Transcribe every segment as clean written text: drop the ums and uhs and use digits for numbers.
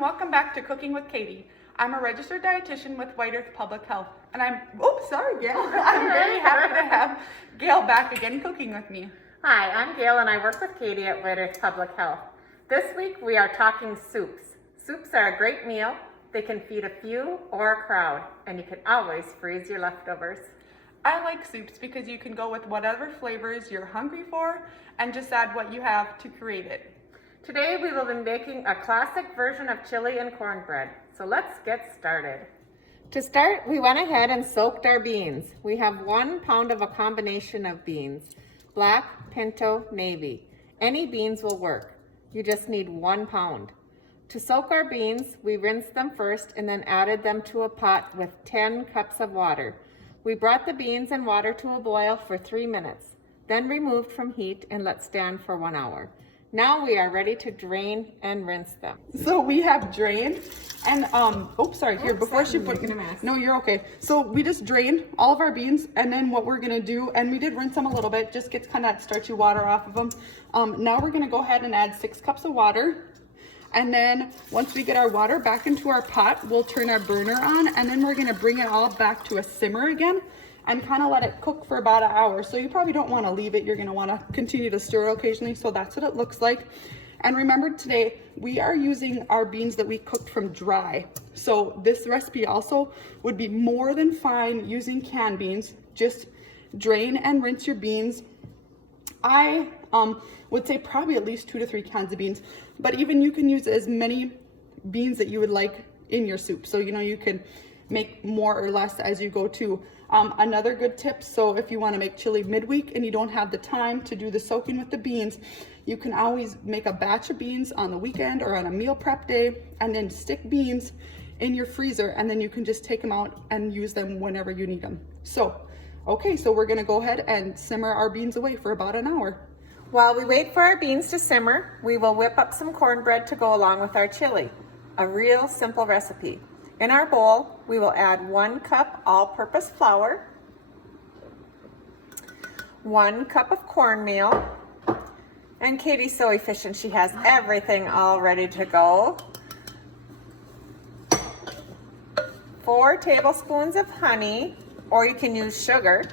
welcome back to Cooking with Katie. I'm a registered dietitian with White Earth Public Health, and I'm very happy to have Gail back again cooking with me. Hi, I'm Gail and I work with Katie at White Earth Public Health. This week we are talking soups. Soups are a great meal. They can feed a few or a crowd, and you can always freeze your leftovers. I like soups because you can go with whatever flavors you're hungry for and just add what you have to create it. Today we will be making a classic version of chili and cornbread. So let's get started. To start, we went ahead and soaked our beans. We have 1 pound of a combination of beans, black, pinto, navy. Any beans will work. You just need 1 pound. To soak our beans, we rinsed them first and then added them to a pot with 10 cups of water. We brought the beans and water to a boil for 3 minutes, then removed from heat and let stand for 1 hour. Now we are ready to drain and rinse them. So we have drained and, before she put, no, you're okay. So we just drained all of our beans, and then what we're gonna do, and we did rinse them a little bit, just gets kind of that starchy water off of them. Now we're gonna go ahead and add 6 cups of water. And then once we get our water back into our pot, we'll turn our burner on, and then we're gonna bring it all back to a simmer again and kind of let it cook for about an hour. So you probably don't want to leave it. You're going to want to continue to stir it occasionally. So that's what it looks like. And remember, today we are using our beans that we cooked from dry. So this recipe also would be more than fine using canned beans. Just drain and rinse your beans. I would say probably at least 2 to 3 cans of beans, but even you can use as many beans that you would like in your soup. So, you can make more or less as you go too. Another good tip, so if you want to make chili midweek and you don't have the time to do the soaking with the beans, you can always make a batch of beans on the weekend or on a meal prep day and then stick beans in your freezer, and then you can just take them out and use them whenever you need them. So, okay, so we're gonna go ahead and simmer our beans away for about an hour. While we wait for our beans to simmer, we will whip up some cornbread to go along with our chili. A real simple recipe. In our bowl, we will add 1 cup all-purpose flour, 1 cup of cornmeal, and Katie's so efficient, she has everything all ready to go. 4 tablespoons of honey, or you can use sugar.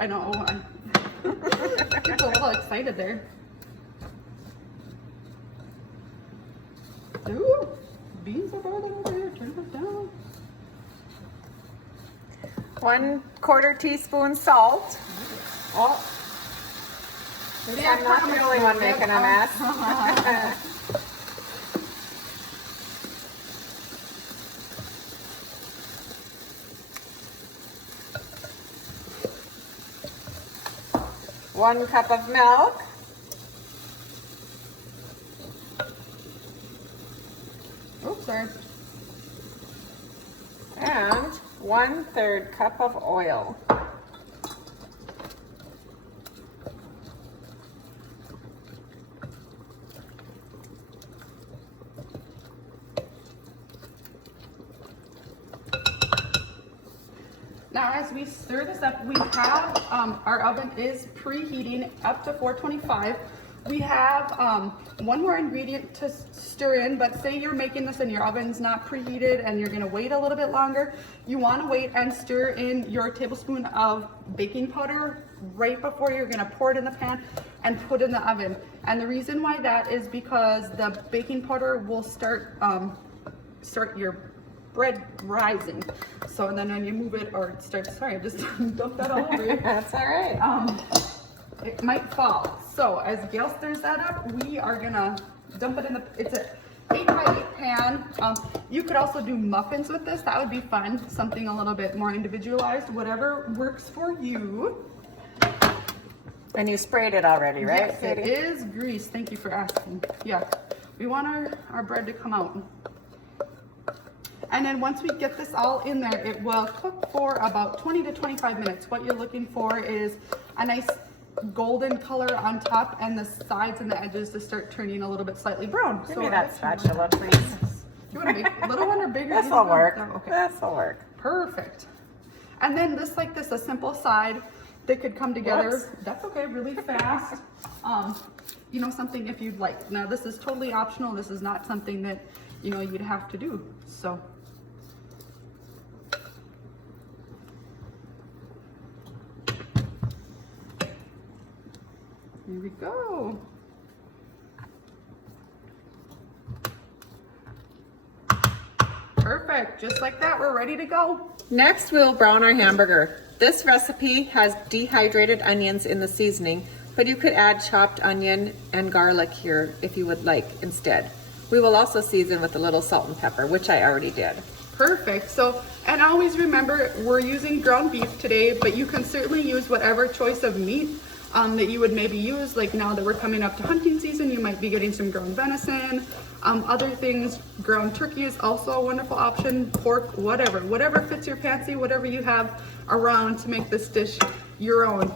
I know, I'm a little excited there. Ooh, beans are boiling over here, turn them down. 1/4 teaspoon salt. Oh, Maybe I'm not the only one making a mess. 1 cup of milk. Oops, sorry. And 1/3 cup of oil. Now, as we stir this up, we have, our oven is preheating up to 425. We have 1 more ingredient to stir in, but say you're making this and your oven's not preheated and you're gonna wait a little bit longer, you wanna wait and stir in your tablespoon of baking powder right before you're gonna pour it in the pan and put in the oven. And the reason why that is because the baking powder will start your bread rising. So, and then when you move it or it starts, sorry, I just dumped that all over you. That's all right. It might fall. So as Gail stirs that up, we are gonna dump it in it's a 8 by 8 pan. You could also do muffins with this. That would be fun. Something a little bit more individualized, whatever works for you. And you sprayed it already, right? Yes, it is grease. Thank you for asking. Yeah, we want our bread to come out. And then once we get this all in there, it will cook for about 20 to 25 minutes. What you're looking for is a nice golden color on top and the sides and the edges to start turning a little bit slightly brown. Give me that spatula, please. You want to make a little one or bigger? This'll work. No, okay. This'll work. Perfect. And then this, like this, a simple side, they could come together. Whoops. That's okay, really fast. You know, something if you'd like. Now this is totally optional. This is not something that, you know, you'd have to do. So. Here we go. Perfect, just like that, we're ready to go. Next, we'll brown our hamburger. This recipe has dehydrated onions in the seasoning, but you could add chopped onion and garlic here if you would like instead. We will also season with a little salt and pepper, which I already did. Perfect. So, and always remember, we're using ground beef today, but you can certainly use whatever choice of meat that you would maybe use. Like now that we're coming up to hunting season, you might be getting some ground venison, other things. Ground turkey is also a wonderful option, pork, whatever fits your fancy, whatever you have around to make this dish your own.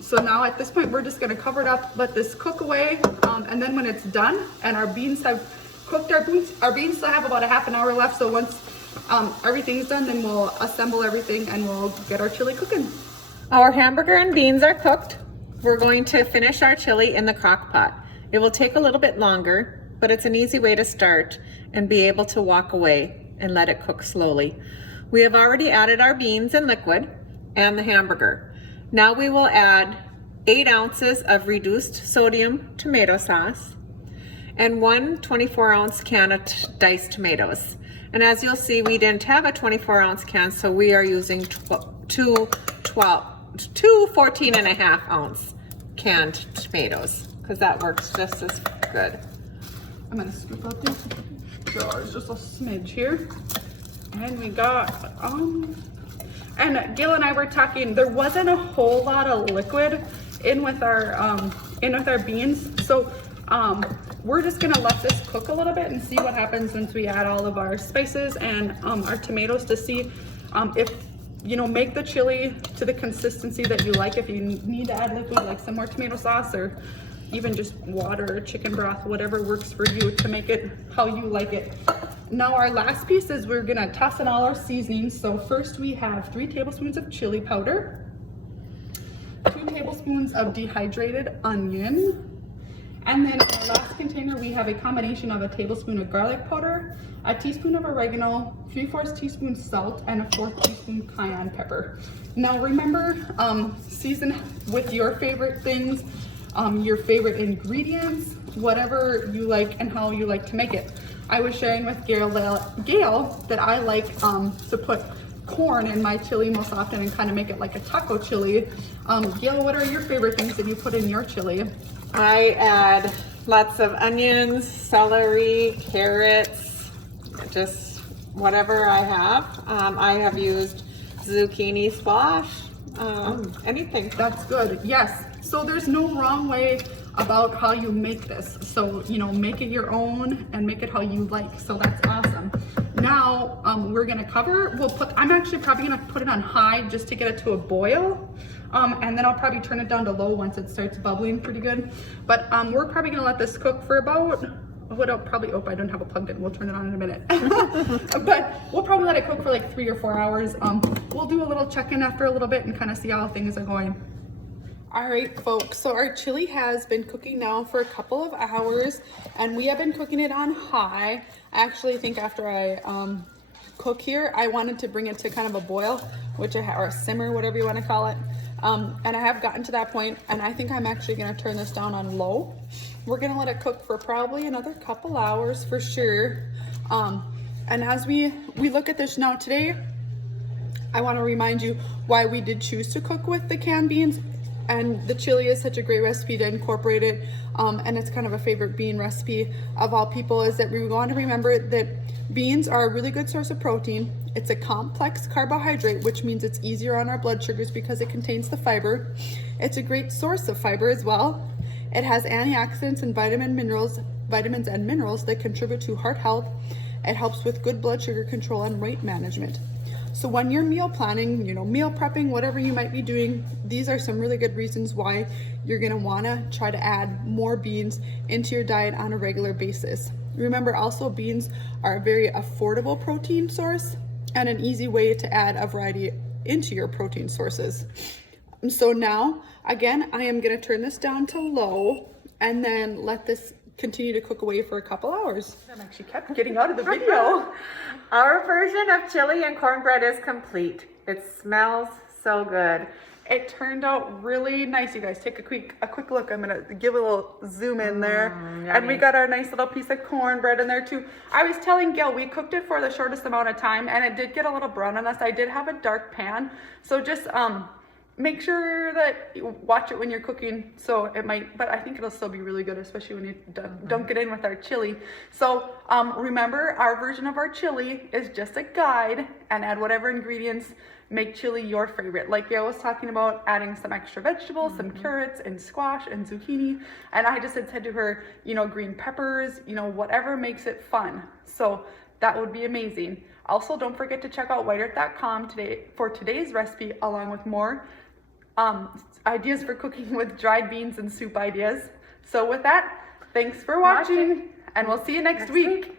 So now at this point, we're just gonna cover it up, let this cook away, and then when it's done and our beans have cooked, our beans still have about a half an hour left, so once everything's done, then we'll assemble everything and we'll get our chili cooking. Our hamburger and beans are cooked. We're going to finish our chili in the crock pot. It will take a little bit longer, but it's an easy way to start and be able to walk away and let it cook slowly. We have already added our beans and liquid and the hamburger. Now we will add 8 ounces of reduced sodium tomato sauce and 1 24-ounce can of diced tomatoes. And as you'll see, we didn't have a 24-ounce can, so we are using two 14.5-ounce canned tomatoes, because that works just as good. I'm gonna scoop out these jars, just a smidge here. And we got, and Gail and I were talking, there wasn't a whole lot of liquid in with our beans. So we're just gonna let this cook a little bit and see what happens once we add all of our spices and our tomatoes to see if, you know, make the chili to the consistency that you like. If you need to add liquid, like some more tomato sauce or even just water or chicken broth, whatever works for you to make it how you like it. Now our last piece is we're gonna toss in all our seasonings. So first we have 3 tablespoons of chili powder, 2 tablespoons of dehydrated onion, and then in our last container we have a combination of a tablespoon of garlic powder, a teaspoon of oregano, 3/4 teaspoon salt, and a 1/4 teaspoon cayenne pepper. Now remember, season with your favorite things, your favorite ingredients, whatever you like and how you like to make it. I was sharing with Gail that I like to put corn in my chili most often and kind of make it like a taco chili. Gail, what are your favorite things that you put in your chili? I add lots of onions, celery, carrots, just whatever I have. I have used zucchini, squash, anything. That's good, yes. So there's no wrong way about how you make this. So, you know, make it your own and make it how you like. So that's awesome. Now we're gonna cover, I'm actually probably gonna put it on high just to get it to a boil. And then I'll probably turn it down to low once it starts bubbling pretty good. But we're probably gonna let this cook for about, I don't have it plugged in, we'll turn it on in a minute. But we'll probably let it cook for like 3 or 4 hours. We'll do a little check-in after a little bit and kind of see how things are going. All right, folks, so our chili has been cooking now for a couple of hours and we have been cooking it on high. I actually think after I cook here, I wanted to bring it to kind of a boil, or a simmer, whatever you want to call it. And I have gotten to that point, and I think I'm actually gonna turn this down on low. We're gonna let it cook for probably another couple hours for sure. And as we look at this now today, I wanna remind you why we did choose to cook with the canned beans. And the chili is such a great recipe to incorporate it. And it's kind of a favorite bean recipe of all people, is that we want to remember that beans are a really good source of protein. It's a complex carbohydrate, which means it's easier on our blood sugars because it contains the fiber. It's a great source of fiber as well. It has antioxidants and vitamins and minerals that contribute to heart health. It helps with good blood sugar control and weight management. So when you're meal planning, you know, meal prepping, whatever you might be doing, these are some really good reasons why you're gonna wanna try to add more beans into your diet on a regular basis. Remember also, beans are a very affordable protein source and an easy way to add a variety into your protein sources. So now, again, I am gonna turn this down to low and then let this continue to cook away for a couple hours. I actually kept getting out of the video. Our version of chili and cornbread is complete. It smells so good. It turned out really nice, you guys. Take a quick look. I'm gonna give a little zoom in there. And we got our nice little piece of cornbread in there too. I was telling Gail, we cooked it for the shortest amount of time and it did get a little brown on us. I did have a dark pan. So just make sure that you watch it when you're cooking. So it might, but I think it'll still be really good, especially when you dunk it in with our chili. So remember, our version of our chili is just a guide, and add whatever ingredients make chili your favorite. Like Gail was talking about adding some extra vegetables, some carrots and squash and zucchini. And I just had said to her, you know, green peppers, you know, whatever makes it fun. So that would be amazing. Also, don't forget to check out whiteearth.com today for today's recipe, along with more ideas for cooking with dried beans and soup ideas. So with that, thanks for watching, and we'll see you next week.